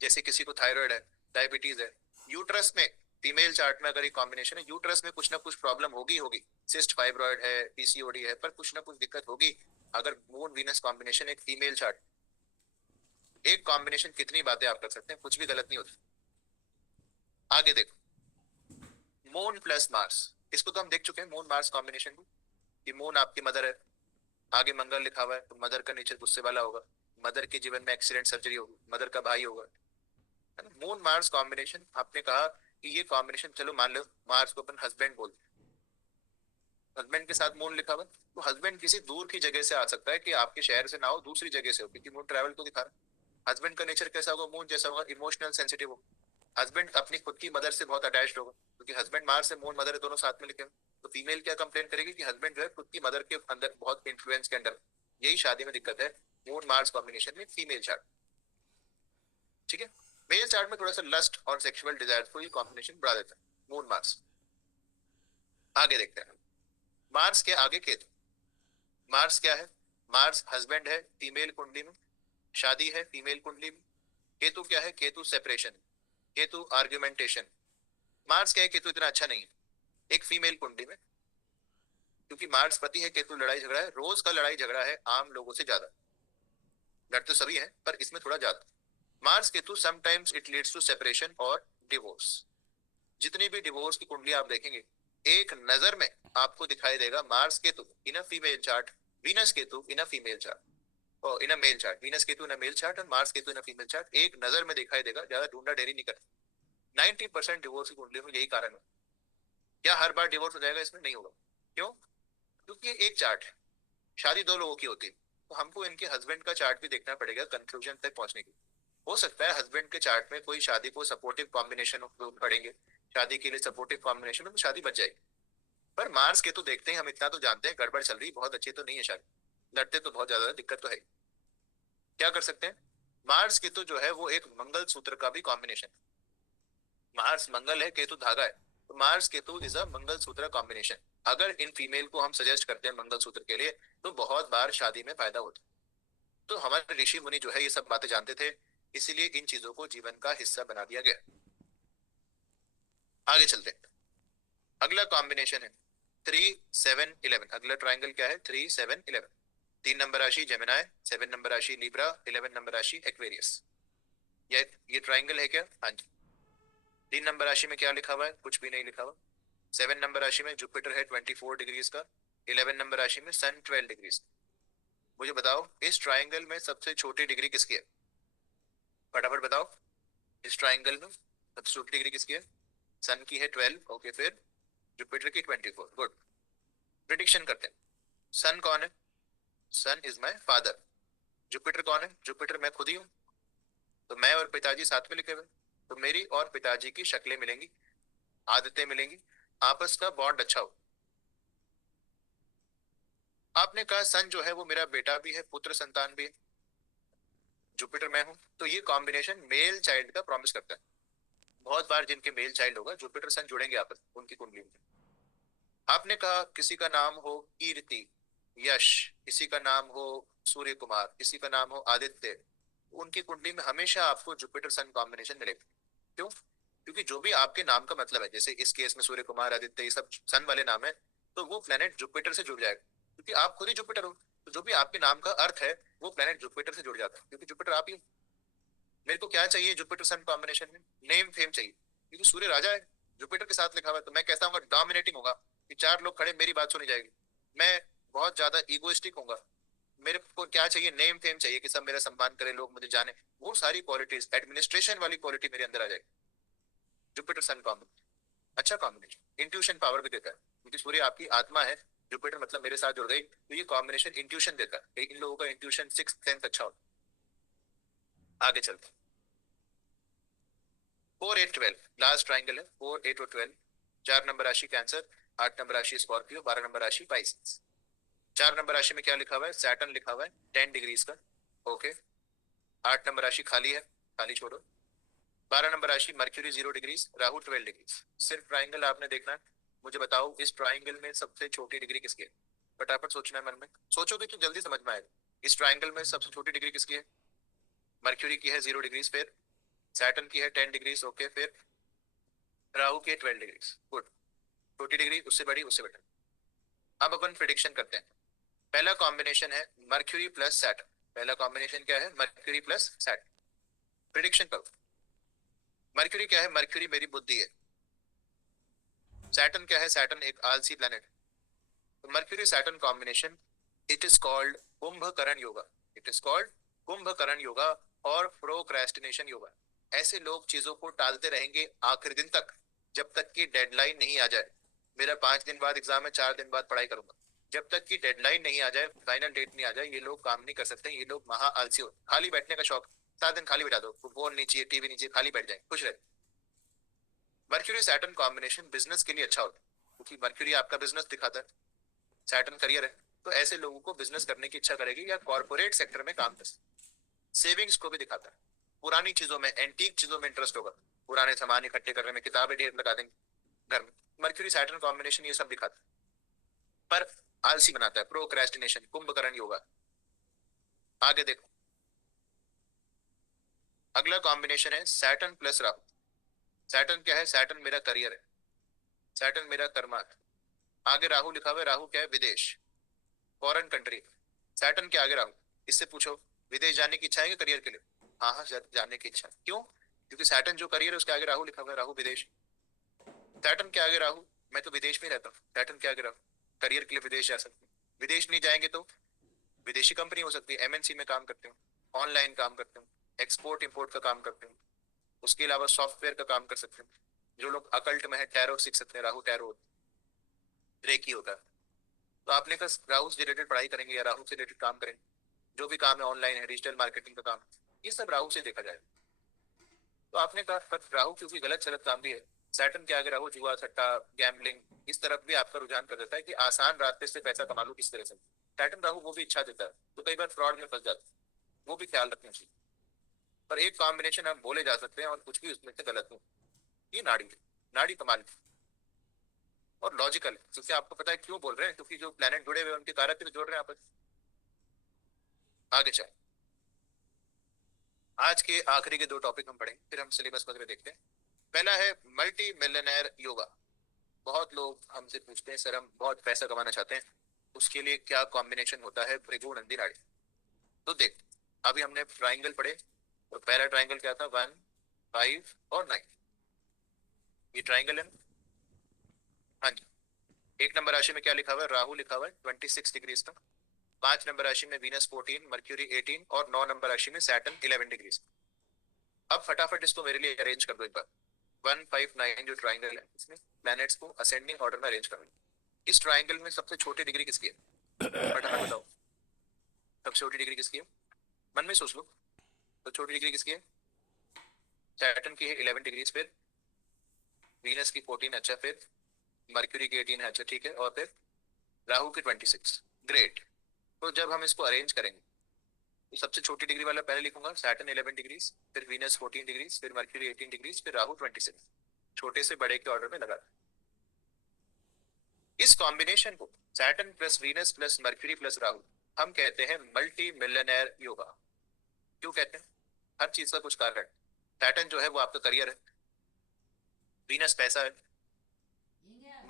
जैसे किसी को थायराइड है, डायबिटीज है, यूट्रस में फीमेल चार्ट में अगर ये कॉम्बिनेशन है, यूट्रस में कुछ ना कुछ प्रॉब्लम होगी होगी, सिस्ट फाइब्रॉइड है, पीसीओडी है, पर कुछ ना कुछ दिक्कत होगी। अगर मून वीनस कॉम्बिनेशन एक फीमेल चार्ट, एक कॉम्बिनेशन कितनी बातें आप कर सकते हैं, कुछ भी गलत नहीं होता। आगे देखो, मून प्लस मार्स, इसको तो हम देख चुके हैं मून मार्स कॉम्बिनेशन को, कि मून आपकी मदर है, आगे मंगल लिखा हुआ है, तो मदर का नेचर गुस्से वाला होगा, मदर के जीवन में एक्सीडेंट सर्जरी होगी, मदर का भाई होगा, है ना। मून मार्स कॉम्बिनेशन, आपने कहा कि ये कॉम्बिनेशन, चलो मान लो मार्स को अपन हस्बैंड बोलते हैं, हस्बैंड के साथ मून लिखा हुआ, तो हस्बैंड किसी दूर की जगह से आ सकता है, कि आपके शहर से ना हो, दूसरी जगह से हो, क्योंकि मून ट्रैवल को दिखा रहा है। हस्बैंड का नेचर कैसा होगा, मून जैसा होगा, इमोशनल सेंसिटिव होगा। हस्बैंड अपनी खुद की मदर से बहुत अटैच्ड होगा, क्योंकि हस्बैंड मार्स से मून मदर दोनों साथ में लिखे हुए। तो फीमेल क्या कंप्लेन करेगी कि हस्बैंड जो है खुद की मदर के अंदर बहुत इन्फ्लुएंस के अंदर, यही शादी में दिक्कत है मून मार्स कॉम्बिनेशन में फीमेल चार्ट। ठीक है, मेल चार्ट में थोड़ा सा लस्ट और सेक्सुअल डिजायर को ये कॉम्बिनेशन बढ़ा देता है मून मार्स। आगे देखते हैं, मार्स के आगे केतु। मार्स क्या है, मार्स हस्बैंड है फीमेल कुंडली में, शादी है फीमेल कुंडली में। केतु क्या है, Ketu separation, Ketu argumentation. Mars क्या है, केतु इतना अच्छा नहीं है एक फीमेल कुंडली में, क्योंकि मार्स पति है, केतु लड़ाई झगड़ा है, रोज का लड़ाई झगड़ा है आम लोगों से ज्यादा। लड़ते सभी हैं पर इसमें थोड़ा ज्यादा। Mars Ketu sometimes it leads to separation और डिवोर्स। जितनी भी डिवोर्स की कुंडली आप देखेंगे, एक नजर में आपको दिखाई देगा Mars Ketu in a female chart, Venus Ketu in a female chart, और इन अ मेल चार्ट, वीनस केतु इन अ मेल चार्ट और Mars Ketu in a female chart, एक नजर में दिखाई देगा, ज्यादा ढूंढा डेरी नहीं करता। 90% डिवोर्स की कुंडली में यही कारण है। क्या हर बार डिवोर्स हो जाएगा, इसमें नहीं होगा। क्यों, क्योंकि ये एक चार्ट है, शादी दो लोगों की होती है, तो हमको इनके हस्बैंड का चार्ट भी देखना पड़ेगा कंक्लूजन तक पहुंचने के लिए। हो सकता है हस्बैंड के चार्ट में कोई शादी को सपोर्टिव कॉम्बिनेशन पड़ेंगे, शादी के लिए सपोर्टिव कॉम्बिनेशन में तो शादी बच जाएगी। पर मार्स के तो देखते हैं, हम इतना तो जानते हैं गड़बड़ चल रही, बहुत अच्छी तो नहीं है शादी, लड़ते तो बहुत ज्यादा, दिक्कत तो है। क्या कर सकते हैं, मार्स केतु जो है वो एक मंगल सूत्र का भी कॉम्बिनेशन। मार्स मंगल है, केतु धागा है, तो मार्स केतु इज अ मंगल सूत्र कॉम्बिनेशन। अगर इन फीमेल को हम सजेस्ट करते हैं मंगल सूत्र के लिए, तो बहुत बार शादी में फायदा होता है। तो हमारे ऋषि मुनि जो है ये सब बातें जानते थे, इसीलिए इन चीजों को जीवन का हिस्सा बना दिया गया। आगे चलते हैं, अगला कॉम्बिनेशन है 3 7 11। अगला ट्राइंगल क्या है, 3 7 11। 3 नंबर राशि जेमिनाई, 7 नंबर राशि लिब्रा, 11 नंबर राशि एक्वेरियस। ये ट्राइंगल है क्या, हाँ जी। 3 नंबर राशि में क्या लिखा हुआ है, कुछ भी नहीं लिखा हुआ। 7 नंबर राशि में जुपिटर है 24 डिग्रीज का, 11 नंबर राशि में सन 12 डिग्रीज। मुझे बताओ इस ट्राइंगल में सबसे छोटी डिग्री किसकी है, फटाफट बताओ। इस ट्राइंगल में सबसे छोटी डिग्री किसकी है, सन की है 12, ओके, फिर जुपिटर की 24, गुड। प्रिडिक्शन करते हैं, सन कौन है, सन इज माई फादर। जुपिटर कौन है, जुपिटर मैं खुद ही हूँ, तो मैं और पिताजी साथ में लिखे हुए, तो मेरी और पिताजी की शक्लें मिलेंगी, आदतें मिलेंगी, आपस का बॉन्ड अच्छा हो। आपने कहा सन जो है वो मेरा बेटा भी है, पुत्र संतान भी है, जुपिटर मैं हूं, तो ये कॉम्बिनेशन मेल चाइल्ड का प्रॉमिस करता है। बहुत बार जिनके मेल चाइल्ड होगा जुपिटर सन जुड़ेंगे आपस उनकी कुंडली में। आपने कहा किसी का नाम हो कीर्ति, यश, किसी का नाम हो सूर्य कुमार, किसी का नाम हो आदित्य, उनकी कुंडली में हमेशा आपको जुपिटर सन कॉम्बिनेशन मिलेगा। क्यों, क्योंकि जो भी आपके नाम का मतलब है, जैसे इस केस में सूर्य कुमार आदित्य ये सब सन वाले नाम है, तो वो प्लेनेट जुपिटर से जुड़ जाएगा, क्योंकि आप खुद ही जुपिटर हो। तो जो भी आपके नाम का अर्थ है वो प्लेनेट जुपिटर से जुड़ जाता है, क्योंकि जुपिटर आप ही हो। मेरे को क्या चाहिए जुपिटर सन कॉम्बिनेशन में, नेम फेम चाहिए, क्योंकि सूर्य राजा है, जुपिटर के साथ लिखा हुआ है, तो मैं कैसा हूँ, डोमिनेटिंग होगा, कि चार लोग खड़े मेरी बात सुनी जाएगी। मैं बहुत ज्यादा इगोइस्टिक होऊंगा। मेरे को क्या चाहिए, नेम फेम चाहिए, कि सब मेरा सम्मान करें, लोग मुझे जाने, वो सारी क्वालिटीज, एडमिनिस्ट्रेशन वाली क्वालिटी मेरे अंदर आ जाएगी। जुपिटर सन कॉम्बिनेशन अच्छा कॉम्बिनेशन, इंट्यूशन पावर भी देता है, क्योंकि सूर्य आपकी आत्मा है, जुपिटर मतलब मेरे साथ जुड़ गई, तो ये कॉम्बिनेशन इंट्यूशन देता है, इन लोगों का इंट्यूशन 6th 10th अच्छा होता है। आगे चलते हैं, 4 8 12 लास्ट ट्राइंगल है, 4 8 और 12। 4 नंबर राशि कैंसर, 8 नंबर राशि स्कॉर्पियो, 12 नंबर राशि पाइसेस। 4 नंबर राशि में क्या लिखा हुआ है, सैटर्न लिखा हुआ है 10 डिग्रीज का, ओके। 8 नंबर राशि खाली है, खाली छोड़ो। 12 नंबर राशि मर्क्यूरी 0 डिग्रीज, राहु 12 डिग्रीज। सिर्फ ट्राइंगल आपने देखना है, मुझे बताओ इस ट्राइंगल में सबसे छोटी डिग्री किसकी है, फटाफट सोचना है, मन में सोचोगे तो जल्दी समझ में आएगा। इस ट्राइंगल में सबसे छोटी डिग्री किसकी है, मर्क्यूरी की है 0 डिग्रीज, फिर सैटर्न की है 10 डिग्रीज, ओके, फिर राहु की है 12 डिग्रीज, गुड, छोटी डिग्री उससे बड़ी उससे बड़ी। अब अपन प्रिडिक्शन करते हैं। पहला कॉम्बिनेशन है मर्क्यूरी प्लस सैटर्न। पहला कॉम्बिनेशन क्या है? Mercury plus Saturn. प्रिडिक्शन करो। मर्क्यूरी क्या है? मर्क्यूरी मेरी बुद्धि है। सैटर्न क्या है? सैटर्न एक आलसी प्लेनेट है। तो mercury Saturn combination, it is called Kumbhakarna yoga. It is called Kumbhakarna yoga और प्रोक्रेस्टिनेशन योगा। ऐसे लोग चीजों को टालते रहेंगे आखिरी दिन तक, जब तक कि डेडलाइन नहीं आ जाए। मेरा 5 दिन बाद एग्जाम है, 4 दिन बाद पढ़ाई करूंगा, जब तक कि डेडलाइन नहीं आ जाए, फाइनल डेट नहीं आ जाए, ये लोग काम नहीं कर सकते। ये लोग महा आलसी हो। खाली बैठने का शौक, 7 दिन खाली बैठा दो, फोन नहीं चाहिए, टीवी नहीं चाहिए, खाली बैठ जाए, खुश रहे। मर्क्यूरी सैटर्न कॉम्बिनेशन बिजनेस के लिए अच्छा होता है, क्योंकि मर्क्यूरी आपका बिजनेस दिखाता है, सैटर्न करियर है। तो ऐसे लोगों को बिजनेस करने की इच्छा करेगी या कॉर्पोरेट सेक्टर में काम कर सकते। सेविंग्स को भी दिखाता है, पुरानी चीजों में, एंटीक चीजों में इंटरेस्ट होगा, पुराने सामान इकट्ठे करने में, किताबें ढेर लगा देंगे घर में। मर्क्यूरी सैटर्न कॉम्बिनेशन ये सब दिखाता है, पर आलसी बनाता है, प्रोक्रेस्टिनेशन, कुंभकर्ण योगा। आगे देखो, अगला कॉम्बिनेशन है सैटर्न प्लस राहु। सैटर्न क्या है? सैटर्न मेरा करियर है, सैटर्न मेरा कर्मा है। आगे राहु लिखा हुआ है, राहु क्या है? विदेश, फॉरेन कंट्री। सैटर्न के आगे राहु, इससे पूछो विदेश जाने की इच्छा है कि करियर के लिए? हाँ हाँ, जाने की इच्छा। क्यों? क्योंकि सैटर्न जो करियर है उसके आगे राहु लिखा हुआ है, राहु विदेश। सैटर्न के आगे राहु, मैं तो विदेश में रहता हूँ, सैटर्न के आगे राहु, करियर के लिए विदेश जा सकते हैं। विदेश नहीं जाएंगे तो विदेशी कंपनी हो सकती है, एमएनसी में काम करते हो, ऑनलाइन काम करते हो, एक्सपोर्ट इंपोर्ट का काम करते हो, उसके अलावा सॉफ्टवेयर का काम कर सकते हो। जो लोग अकल्ट में है, टैरो सीख सकते हैं, राहु टैरो रेकी होता है। तो आपने कहा राहु से रिलेटेड पढ़ाई करेंगे या राहु से रिलेटेड काम करेंगे, जो भी काम है ऑनलाइन है, डिजिटल मार्केटिंग का काम, ये सब राहु से देखा जाएगा। तो आपने कहा पर राहु क्योंकि गलत सलत काम भी है, सैटर्न के आगे राहु जुआ सट्टा गैम्बलिंग, इस तरफ भी आपका रुझान कर देता है कि आसान रास्ते से पैसा कमा लो किस तरह से। सैटर्न राहु वो भी इच्छा देता है, तो कई बार फ्रॉड में फंस जाता है, वो भी ख्याल रखना चाहिए। पर एक कॉम्बिनेशन हम बोले जा सकते हैं और कुछ भी उसमें से गलत हो, ये नाड़ी है। नाड़ी कमाल की और लॉजिकल है, क्योंकि आपको पता है क्यों बोल रहे हैं, क्योंकि जो प्लेनेट जुड़े हुए उनके कारक भी जोड़ रहे हैं आपस। आगे चले, आज के आखिरी के 2 टॉपिक हम पढ़ेंगे, फिर हम सिलेबस वगैरह देखते हैं। पहला है मल्टी मिलियनेयर योगा। बहुत लोग हमसे पूछते हैं सर हम बहुत पैसा कमाना चाहते हैं, उसके लिए क्या कॉम्बिनेशन होता है भृगु नंदी नाड़ी। तो देख, अभी हमने ट्राइंगल पढ़े, तो पहला ट्राइंगल क्या था? 1, 5 और 9, ये ट्राइंगल है ना? हाँ जी। 1 नंबर राशि में क्या लिखा हुआ है? राहु लिखा हुआ है 26 डिग्रीज तक। 5 नंबर राशि में वीनस 14, मर्क्यूरी 18 और 9 नंबर राशि में सैटर्न 11 डिग्रीज। अब फटाफट इसको मेरे लिए अरेंज कर दो एक बार। 159 जो ट्राइंगल है, इसमें प्लैनेट्स को असेंडिंग ऑर्डर में अरेंज करो। इस ट्राइंगल में सबसे छोटी डिग्री किसकी है? फटाफट बताओ, सबसे छोटी डिग्री किसकी है? मन में सोच लो, तो छोटी डिग्री किसकी है? सैटर्न की है 11 डिग्रीज, फिर वीनस की 14, अच्छा, फिर मर्क्यूरी की 18 है, अच्छा ठीक है, और फिर राहु की 26। ग्रेट। तो जब हम इसको अरेंज करेंगे तो सबसे छोटी डिग्री वाला पहले लिखूंगा, सैटर्न 11 डिग्रीज, फिर वीनस 14 डिग्रीज, फिर मर्क्यूरी 18 डिग्रीज, फिर राहु 26, छोटे से बड़े के ऑर्डर में लगा। इस कॉम्बिनेशन को Saturn plus Venus plus mercury plus Rahu हम कहते हैं मल्टी मिलियनेयर योगा। क्यों कहते हैं? हर चीज का कुछ कारण है। सैटर्न जो है वो आपका करियर है, वीनस पैसा है,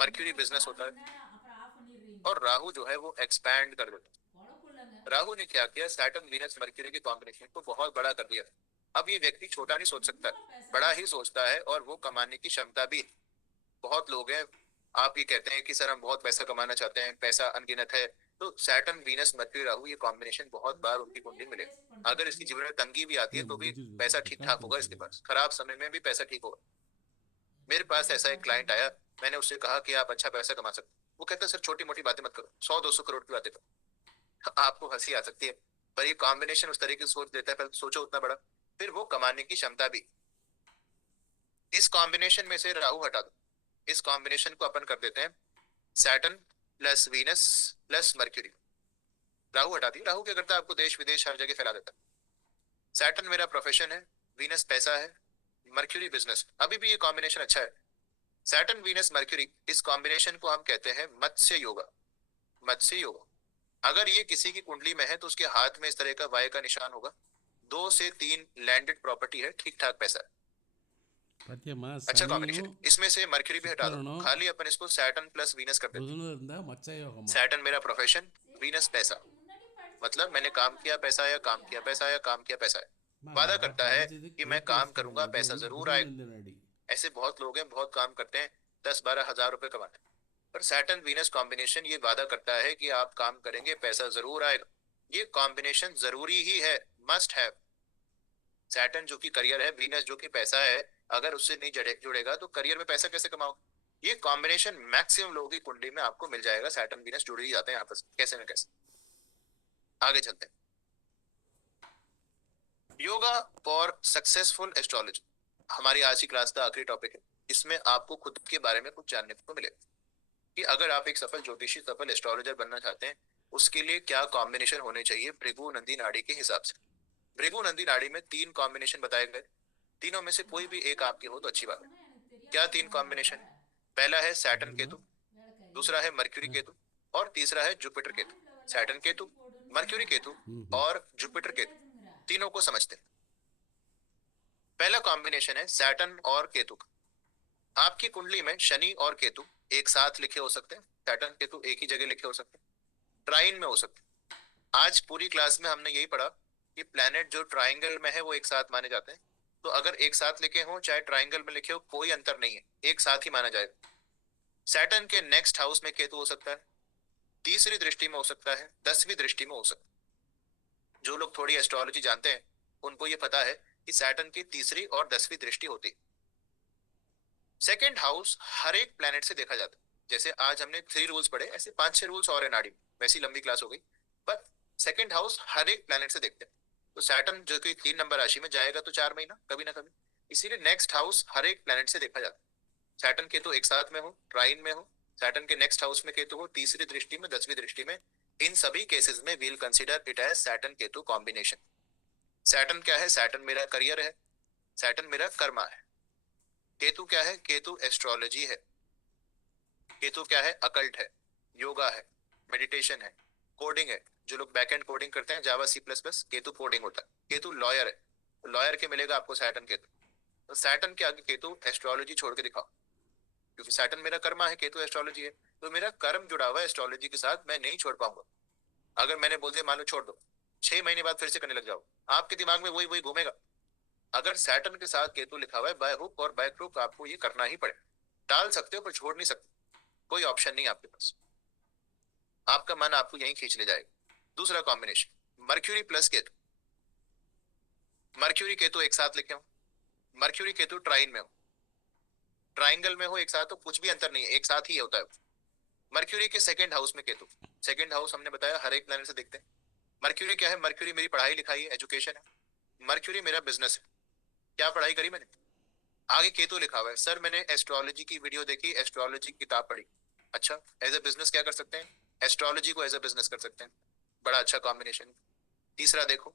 मर्क्यूरी बिजनेस होता है, और राहु जो है वो एक्सपैंड कर देता है। राहु ने क्या किया? सैटर्न वीनस मर्क्यूरी के कॉम्बिनेशन को बहुत बड़ा कर दिया। अब ये व्यक्ति छोटा नहीं सोच सकता, बड़ा ही सोचता है, और वो कमाने की क्षमता भी। बहुत लोग हैं, आप ये कहते हैं कि सर हम बहुत पैसा कमाना चाहते हैं, पैसा अनगिनत है, तो सैटर्न वीनस मर्क्यूरी राहु ये कॉम्बिनेशन बहुत बार उनकी कुंडली मिले। अगर इसकी जीवन में तंगी भी आती है तो भी पैसा ठीक ठाक होगा इसके पास, खराब समय में भी पैसा ठीक होगा। मेरे पास ऐसा एक क्लाइंट आया, मैंने उससे कहा कि आप अच्छा पैसा कमा सकते, वो कहता है सर छोटी मोटी बातें मत करो, 100-200 करोड़ की बातें करो। आपको हंसी आ सकती है, पर ये कॉम्बिनेशन उस तरीके से सोच देता है, पहले सोचो उतना बड़ा, फिर वो कमाने की क्षमता भी। इस कॉम्बिनेशन में से राहु हटा दो, इस कॉम्बिनेशन को अपन कर देते हैं Saturn plus Venus plus mercury. Rahu हटा दी, राहु क्या करता है? आपको देश विदेश हर जगह फैला देता है। सैटर्न मेरा प्रोफेशन है, वीनस पैसा है, मर्क्यूरी बिजनेस। अभी भी ये कॉम्बिनेशन अच्छा है, सैटर्न वीनस मर्क्यूरी। इस कॉम्बिनेशन को हम कहते हैं मत्स्य योगा। मत्स्य योगा। अगर ये किसी की कुंडली में है तो उसके हाथ में इस तरह का वाय का निशान होगा, 2 से 3 लैंडेड प्रॉपर्टी है, ठीक ठाक पैसा है। ಪತ್ಯಮ್ಮ अच्छा ಶನಿಯು कॉम्बिनेशन है, इसमें से मर्क्यूरी भी हटा दो, ಶುಕ್ರನು खाली अपन इसको सैटर्न प्लस वीनस कर देते ಬುಧನಿಂದ ಮಚ್ಚ ಯೋಗಮ್ಮ. हैं। सैटर्न मेरा प्रोफेशन, वीनस पैसा, मतलब मैंने काम किया पैसा आया, काम किया पैसा आया, काम किया पैसा आया। ಮಗ वादा करता है ಪಡೆದಿದ್ದು कि मैं ಕೇತು काम करूंगा ಸ್ಥಾನ, पैसा ಇದು जरूर आएगा। ಬುಧನಿಂದ ನಡಿ. ऐसे बहुत लोग हैं, बहुत काम करते हैं, 10-12 हजार रुपए कमाते हैं, पर सैटर्न वीनस कॉम्बिनेशन ये वादा करता है कि आप काम करेंगे पैसा जरूर आएगा। ये कॉम्बिनेशन जरूरी ही है, मस्ट है। सैटर्न जो कि करियर है, वीनस जो कि पैसा है, अगर उससे नहीं जुड़ेगा तो करियर में पैसा कैसे कमाओगे। ये कॉम्बिनेशन मैक्सिमम लोगों की कुंडली में आपको मिल जाएगा। सैटर्न वीनस जुड़ ही जाते हैं आपस में, कैसे न कैसे। आगे चलते हैं। योगा फॉर सक्सेसफुल एस्ट्रोलॉजी हमारी आज की क्लास का आखिरी टॉपिक है। इसमें आपको खुद के बारे में कुछ जानने को मिलेगा कि अगर आप एक सफल ज्योतिषी, सफल एस्ट्रोलॉजर बनना चाहते हैं, उसके लिए क्या कॉम्बिनेशन होने चाहिए भृगु नंदी नाड़ी के हिसाब से। भृगु नंदी नाड़ी में 3 कॉम्बिनेशन बताए गए, तीनों में से कोई भी एक आपके हो तो अच्छी बात है। क्या 3 कॉम्बिनेशन है? पहला है सैटर्न केतु, दूसरा है मर्क्यूरी केतु, और तीसरा है Jupiter Ketu. Saturn Ketu, mercury Ketu और जुपिटर केतु, तीनों को समझते हैं। पहला कॉम्बिनेशन है सैटर्न और केतु का। आपकी कुंडली में शनि और केतु एक साथ लिखे हो सकते हैं, सैटर्न केतु एक ही जगह लिखे हो सकते हैं, ट्राइन में हो सकते हैं। आज पूरी क्लास में हमने यही पढ़ा कि प्लैनेट जो ट्राइंगल में है वो एक साथ माने जाते हैं। तो अगर एक साथ लिखे हो चाहे ट्राइंगल में लिखे हो, कोई अंतर नहीं है, एक साथ ही माना जाएगा। सैटर्न के नेक्स्ट हाउस में केतु हो सकता है, तीसरी दृष्टि में हो सकता है, 10वीं दृष्टि में हो सकता है। जो लोग थोड़ी एस्ट्रोलॉजी जानते हैं उनको ये पता है कि सैटर्न की तीसरी और 10वीं दृष्टि होती है। सेकेंड हाउस हर एक प्लैनेट से देखा जाता है। जैसे आज हमने 3 रूल्स पढ़े, ऐसे 5-6 रूल्स और है नाड़ी में, वैसी लंबी क्लास हो गई। पर सेकेंड हाउस हर एक प्लैनेट से देखते हैं। तो सैटर्न जो कि 3 नंबर राशि में जाएगा तो 4 महीना कभी ना कभी, इसीलिए नेक्स्ट हाउस हर एक प्लैनेट से देखा जाता है। सैटर्न केतु एक साथ में हो, ट्राइन में हो, सैटर्न के नेक्स्ट हाउस में केतु हो, तीसरी दृष्टि में, 10वीं दृष्टि में, इन सभी केसेस में we'll consider it as Saturn Ketu combination. Saturn क्या है? सैटर्न मेरा करियर है, सैटर्न मेरा कर्मा है। केतु क्या है? केतु एस्ट्रोलॉजी है। केतु क्या है? अकल्ट है, योगा है, मेडिटेशन है, कोडिंग है। जो लोग बैक एंड कोडिंग करते हैं जावा C++, केतु कोडिंग होता है। केतु लॉयर है, तो लॉयर के मिलेगा आपको सैटर्न केतु। तो सैटर्न के आगे केतु एस्ट्रोलॉजी छोड़ के दिखाओ, क्योंकि सैटर्न मेरा कर्मा है, केतु एस्ट्रोलॉजी है, तो मेरा कर्म जुड़ा हुआ है एस्ट्रोलॉजी के साथ, मैं नहीं छोड़ पाऊंगा। अगर मैंने बोल दिया मान लो छोड़ दो, 6 महीने बाद फिर से करने लग जाओ, आपके दिमाग में वही वही घूमेगा। अगर सैटर्न के साथ केतु लिखा हुआ है, बाय हुक और बाय क्रूक आपको ये करना ही पड़े। टाल सकते हो पर छोड़ नहीं सकते, कोई ऑप्शन नहीं आपके पास। आपका मन आपको यहीं खींच ले जाएगा। दूसरा combination mercury plus Ketu. Mercury Ketu एक साथ लिखे हो, मर्क्यूरी केतु ट्राइन में हो, ट्राइंगल में हो एक साथ, तो कुछ भी अंतर नहीं है, एक साथ ही होता है। मर्क्यूरी के सेकंड हाउस में केतु, सेकंड हाउस हमने बताया हर एक प्लैनेट से देखते हैं। मर्क्यूरी क्या है? मर्क्यूरी मेरी पढ़ाई लिखाई है, एजुकेशन है। मर्क्यूरी मेरा बिजनेस है, क्या पढ़ाई करी मैंने। आगे केतु लिखा हुआ है, सर मैंने एस्ट्रोलॉजी की वीडियो देखी, एस्ट्रोलॉजी की किताब पढ़ी। अच्छा, एज ए बिजनेस क्या कर सकते हैं? एस्ट्रोलॉजी को एज ए बिजनेस कर सकते हैं, बड़ा अच्छा कॉम्बिनेशन। तीसरा देखो,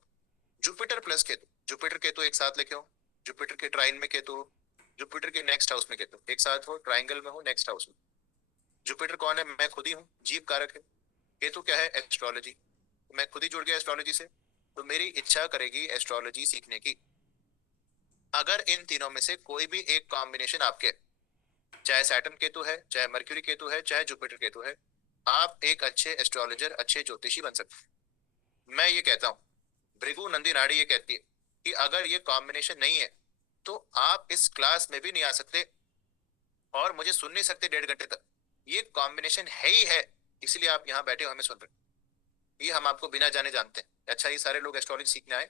Jupiter plus Ketu. Jupiter Ketu एक साथ लिखे हो, जुपिटर के ट्राइन में केतु हो, जुपिटर के नेक्स्ट हाउस में केतु एक साथ हो, ट्राइंगल में हो, नेक्स्ट हाउस में। जुपिटर कौन है? मैं खुद ही हूँ, जीव कारक है। केतु क्या है? एस्ट्रोलॉजी, मैं खुद ही जुड़ गया एस्ट्रोलॉजी से, तो मेरी इच्छा करेगी एस्ट्रोलॉजी सीखने की। अगर इन तीनों में से कोई भी एक कॉम्बिनेशन आपके, चाहे सैटर्न केतु है, चाहे मर्क्यूरी केतु है, चाहे जुपिटर केतु है, आप एक अच्छे एस्ट्रोलॉजर, अच्छे ज्योतिषी बन सकते हैं। मैं ये कहता हूँ, भृगु नंदी नाड़ी ये कहती है कि अगर ये कॉम्बिनेशन नहीं है तो आप इस क्लास में भी नहीं आ सकते और मुझे सुन नहीं सकते 1.5 घंटे तक। ये कॉम्बिनेशन है ही है, इसलिए आप यहाँ बैठे हो हमें सुन रहे। ये हम आपको बिना जाने जानते हैं। अच्छा, ये सारे लोग एस्ट्रोलॉजी सीखने आए,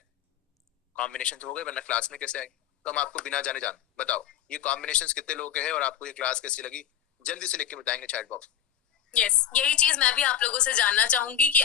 कॉम्बिनेशन तो हो गए, वरना क्लास में कैसे आए? तो हम आपको बिना जाने जान बताओ ये कॉम्बिनेशंस कितने लोगों के हैं और आपको ये क्लास कैसी लगी, जल्दी से लिख के बताएंगे चैट बॉक्स। यस, यही चीज मैं भी आप लोगों से जानना चाहूंगी कि